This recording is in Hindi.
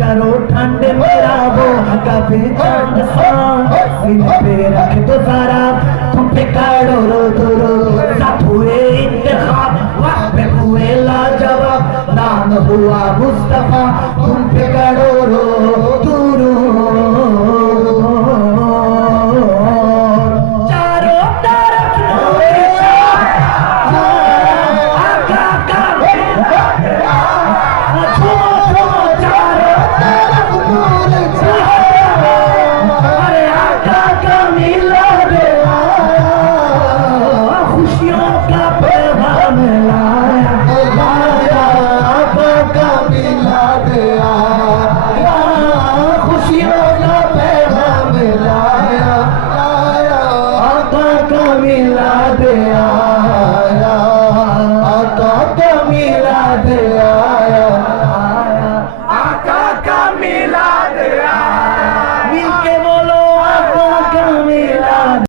करो ठंड मेरा वो कभी ठंड सीने पे रख दो सारा तुम पे करोड़ों दुरो सब हुए इंतखाब वक्त पे हुए लाजवाब नाम हुआ मुस्तफा तुम पे करोड़ों दुरो चारों तरफ नूर आका का मिला दे